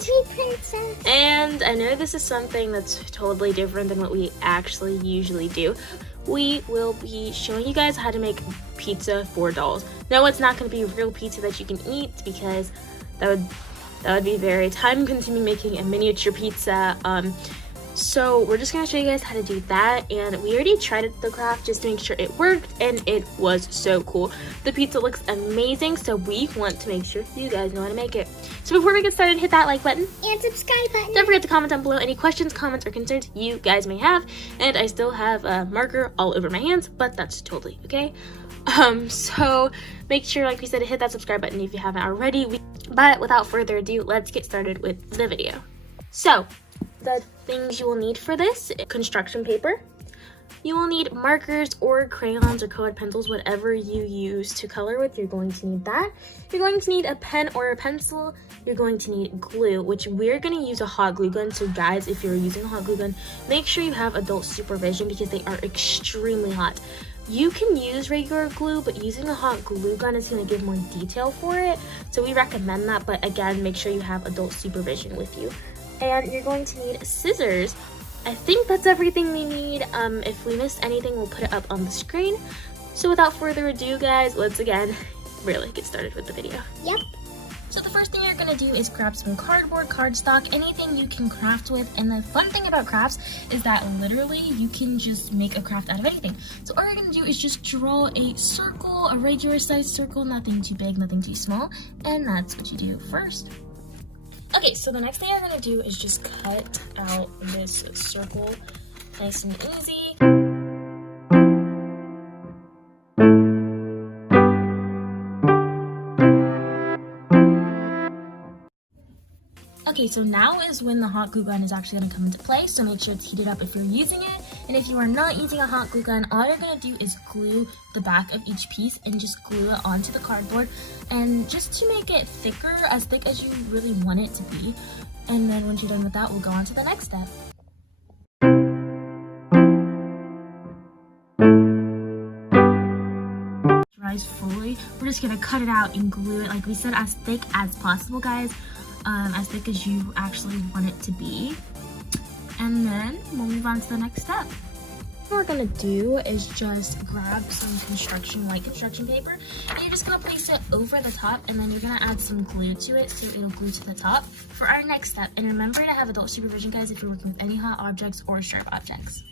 Sweet princess. And I know this is something that's totally different than what we actually usually do. We will be showing you guys how to make pizza for dolls. No, it's not going to be real pizza that you can eat because that would be very time consuming, making a miniature pizza. So we're just going to show you guys how to do that, and we already tried it the craft just to make sure it worked, and it was so cool. The pizza looks amazing, so we want to make sure you guys know how to make it. So before we get started, hit that like button And subscribe button. Don't forget to comment down below any questions, comments, or concerns you guys may have. And I still have a marker all over my hands, but that's totally okay. So make sure, like we said, to hit that subscribe button if you haven't already. But without further ado, let's get started with the video. So the things you will need for this: construction paper. You will need markers or crayons or colored pencils, whatever you use to color with. You're going to need that. You're going to need a pen or a pencil. You're going to need glue, which we're going to use a hot glue gun. So guys, if you're using a hot glue gun, make sure you have adult supervision because they are extremely hot. You can use regular glue, but using a hot glue gun is going to give more detail for it. So we recommend that, but again, make sure you have adult supervision with you. And you're going to need scissors. I think that's everything we need. If we missed anything, we'll put it up on the screen. So without further ado, guys, let's again really get started with the video. Yep. So the first thing you're gonna do is grab some cardboard, cardstock, anything you can craft with. And the fun thing about crafts is that literally you can just make a craft out of anything. So all you're gonna do is just draw a circle, a regular sized circle, nothing too big, nothing too small. And that's what you do first. Okay, so the next thing I'm gonna do is just cut out this circle nice and easy. Okay, so now is when the hot glue gun is actually going to come into play, so make sure it's heated up if you're using it. And if you are not using a hot glue gun, all you're going to do is glue the back of each piece and just glue it onto the cardboard. And just to make it thicker, as thick as you really want it to be. And then once you're done with that, we'll go on to the next step. Dries fully, we're just going to cut it out and glue it, like we said, as thick as possible, guys. As thick as you actually want it to be. And then we'll move on to the next step. What we're gonna do is just grab some white construction paper, and you're just gonna place it over the top, and then you're gonna add some glue to it so it'll glue to the top for our next step. And remember to have adult supervision, guys, if you're working with any hot objects or sharp objects.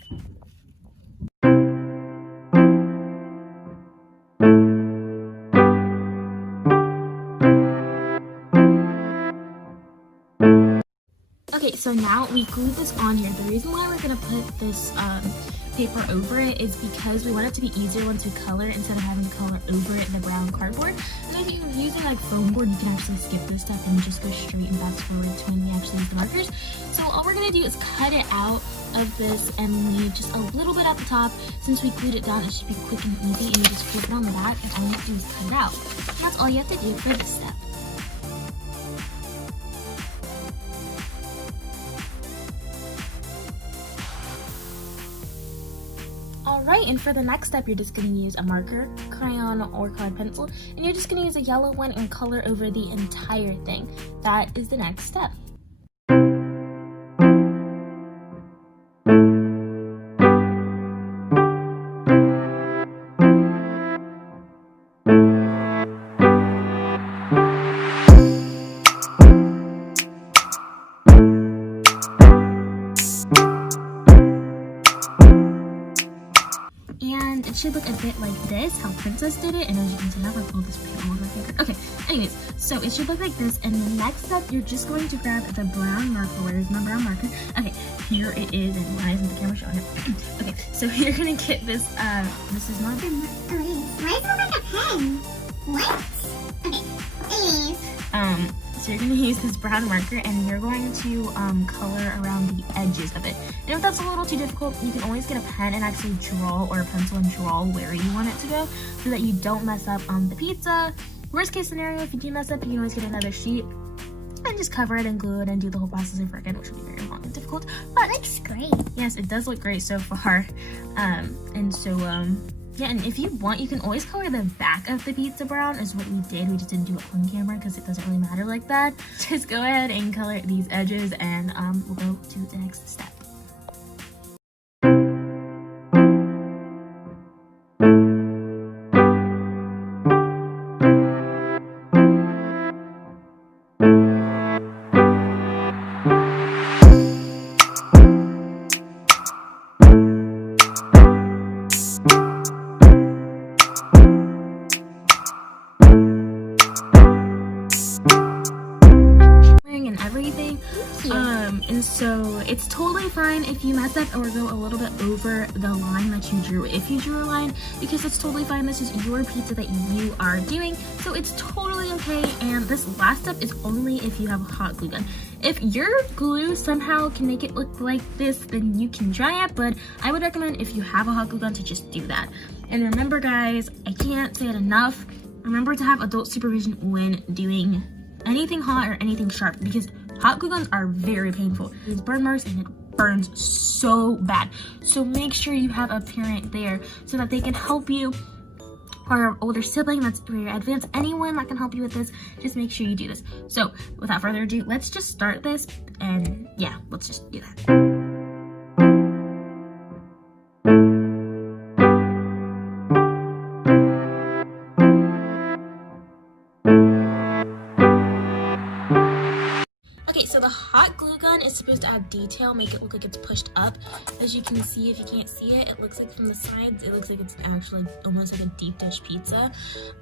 Okay, so now we glued this on here. The reason why we're gonna put this paper over it is because we want it to be easier once we color instead of having to color over it in the brown cardboard. And if you're using like foam board, you can actually skip this step and just go straight and fast forward to when we actually use the markers. So all we're gonna do is cut it out of this and leave just a little bit at the top. Since we glued it down, it should be quick and easy, and you just flip it on the back, and all you have to do is cut it out. And that's all you have to do for this step. Alright, and for the next step, you're just going to use a marker, crayon, or colored pencil, and you're just going to use a yellow one and color over the entire thing. That is the next step. And it should look a bit like this, how Princess did it. And as you can see, I have all this paint all over my finger. Okay, anyways, so it should look like this. And the next step, you're just going to grab the brown marker. Where is my brown marker? Okay, here it is. And why isn't the camera showing it? Okay, so you're gonna get this. This is not a pen. Why is it like a pen? What? Okay, anyways. So you're going to use this brown marker, and you're going to color around the edges of it. And if that's a little too difficult, you can always get a pen and actually draw, or a pencil and draw where you want it to go, so that you don't mess up on the pizza. Worst case scenario, if you do mess up, you can always get another sheet and just cover it and glue it and do the whole process over again, which will be very long and difficult. But it looks great. Yes, it does look great so far. And so Yeah, and if you want, you can always color the back of the pizza brown, is what we did. We just didn't do it on camera because it doesn't really matter like that. Just go ahead and color these edges, and we'll go to the next step. And everything, and so it's totally fine if you mess up or go a little bit over the line that you drew, if you drew a line, because it's totally fine. This is your pizza that you are doing, so it's totally okay. And this last step is only if you have a hot glue gun. If your glue somehow can make it look like this, then you can try it, but I would recommend, if you have a hot glue gun, to just do that. And remember guys, I can't say it enough, remember to have adult supervision when doing anything hot or anything sharp, because hot glue guns are very painful. These burn marks, and it burns so bad. So make sure you have a parent there so that they can help you, or an older sibling that's very advanced, anyone that can help you with this. Just make sure you do this. So without further ado, let's just start this, and yeah, let's just do that. So the hot glue gun is supposed to add detail, make it look like it's pushed up. As you can see, if you can't see it, it looks like from the sides, it looks like it's actually almost like a deep dish pizza.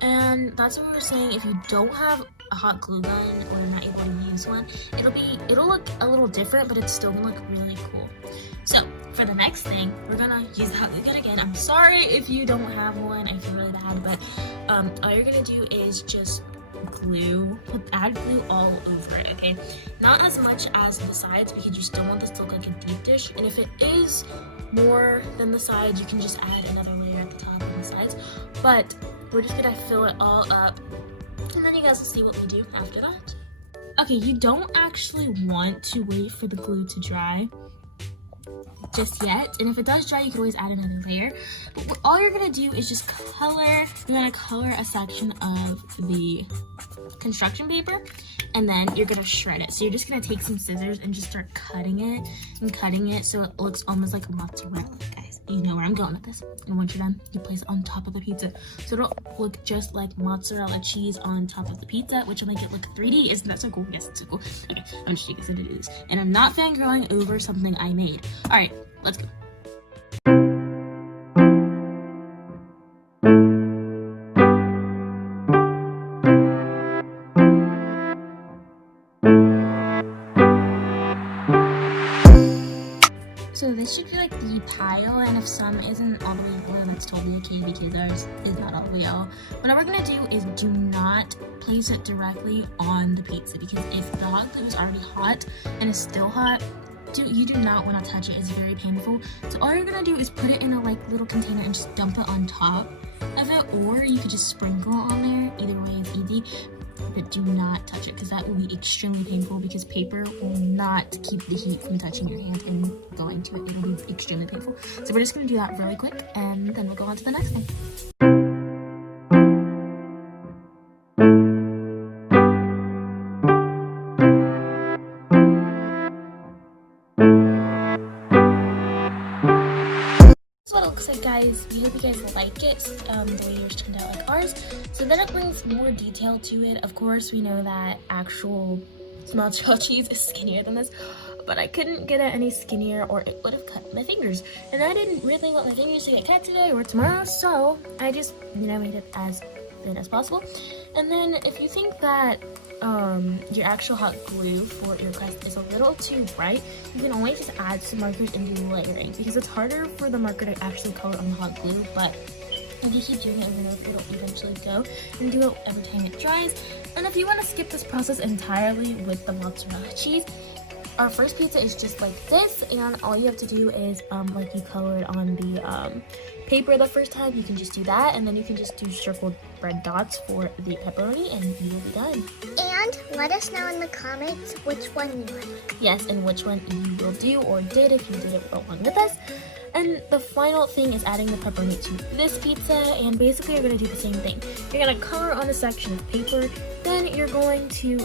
And that's what we were saying, if you don't have a hot glue gun or you're not able to use one, it'll look a little different, but it's still gonna look really cool. So for the next thing, we're gonna use the hot glue gun again. I'm sorry if you don't have one, I feel really bad, but all you're gonna do is just add glue all over it, okay? Not as much as the sides, because you still want this to look like a deep dish, and if it is more than the sides, you can just add another layer at the top and the sides, but we're just gonna fill it all up, and then you guys will see what we do after that. Okay, you don't actually want to wait for the glue to dry just yet, and if it does dry, you can always add another layer. But all you're gonna do is just color. You're gonna color a section of the construction paper, and then you're gonna shred it. So you're just gonna take some scissors and just start cutting it so it looks almost like a mozzarella, guys. You know where I'm going with this. And once you're done, you place it on top of the pizza, so it'll look just like mozzarella cheese on top of the pizza, which will make it look 3D. Isn't that so cool? Yes, it's so cool. Okay, I'm gonna show you guys how to do this, and I'm not fangirling over something I made. All right, let's go. So this should be like the pile, and if some isn't all the way blue, that's totally okay, because ours is not all the way all. What we're gonna do is do not place it directly on the pizza, because if the hot glue is already hot and is still hot, you do not want to touch it. It's very painful. So all you're gonna do is put it in a little container and just dump it on top of it, or you could just sprinkle it on there. Either way is easy, but do not touch it, because that will be extremely painful, because paper will not keep the heat from touching your hand and going to it. It'll be extremely painful. So we're just gonna do that really quick, and then we'll go on to the next thing. Looks like, guys. We hope you guys like it, the way yours turned out like ours. So then it brings more detail to it. Of course, we know that actual mozzarella cheese is skinnier than this, but I couldn't get it any skinnier or it would have cut my fingers, and I didn't really want my fingers to get cut today or tomorrow, so I just made it as thin as possible. And then if you think that your actual hot glue for your crust is a little too bright, you can always just add some markers and do layering, because it's harder for the marker to actually color on the hot glue, but if you keep doing it over and over, it'll eventually go, and do it every time it dries. And if you want to skip this process entirely with the mozzarella cheese, our first pizza is just like this, and all you have to do is like you colored on the paper the first time, you can just do that, and then you can just do circled red dots for the pepperoni, and you will be done. And let us know in the comments which one you like. Yes, and which one you will do or did if you did it along with us. And the final thing is adding the pepperoni to this pizza, and basically you're going to do the same thing. You're going to color on a section of paper, then you're going to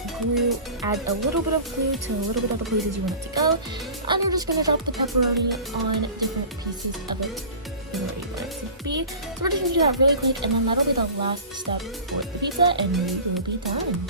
add a little bit of glue to a little bit of the places you want it to go, and you're just going to drop the pepperoni on different pieces of it where you want it to be. So we're just going to do that really quick, and then that'll be the last step for the pizza, and we will be done.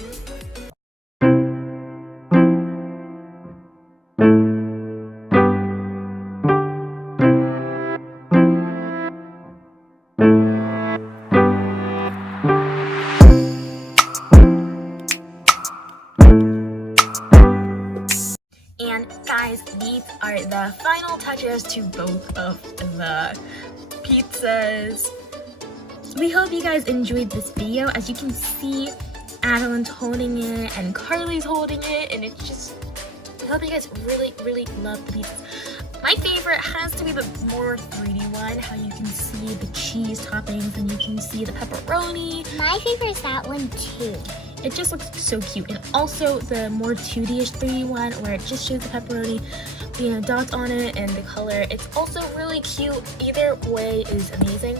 And guys, these are the final touches to both of the pizzas. We hope you guys enjoyed this video. As you can see, Adeline's holding it and Carly's holding it, and it's just, I hope you guys really love the pizzas. My favorite has to be the more 3D one, how you can see the cheese toppings and you can see the pepperoni. My favorite is that one too. It just looks so cute. And also the more 2D-ish 3D one where it just shows the pepperoni being a dot on it and the color. It's also really cute. Either way is amazing.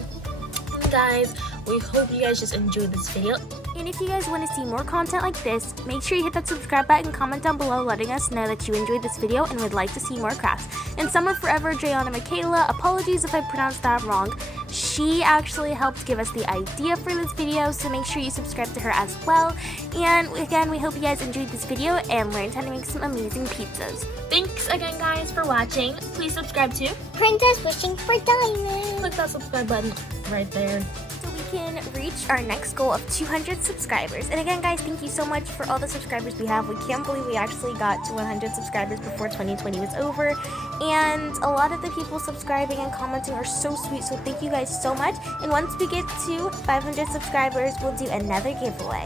And guys, we hope you guys just enjoyed this video. And if you guys want to see more content like this, make sure you hit that subscribe button and comment down below letting us know that you enjoyed this video and would like to see more crafts. And Summer4ever Dreyana Makaela, apologies if I pronounced that wrong. She actually helped give us the idea for this video, so make sure you subscribe to her as well. And again, we hope you guys enjoyed this video and learned how to make some amazing pizzas. Thanks again guys for watching. Please subscribe to Princess Wishing for Diamonds. Click that subscribe button right there. So we can reach our next goal of 200 subscribers. And again guys, thank you so much for all the subscribers we have. We can't believe we actually got to 100 subscribers before 2020 was over. And a lot of the people subscribing and commenting are so sweet, so thank you guys so much. And once we get to 500 subscribers, we'll do another giveaway.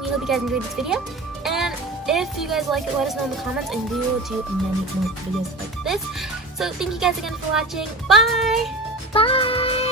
We hope you guys enjoyed this video. And if you guys like it, let us know in the comments and we will do many more videos like this. So thank you guys again for watching. Bye! Bye!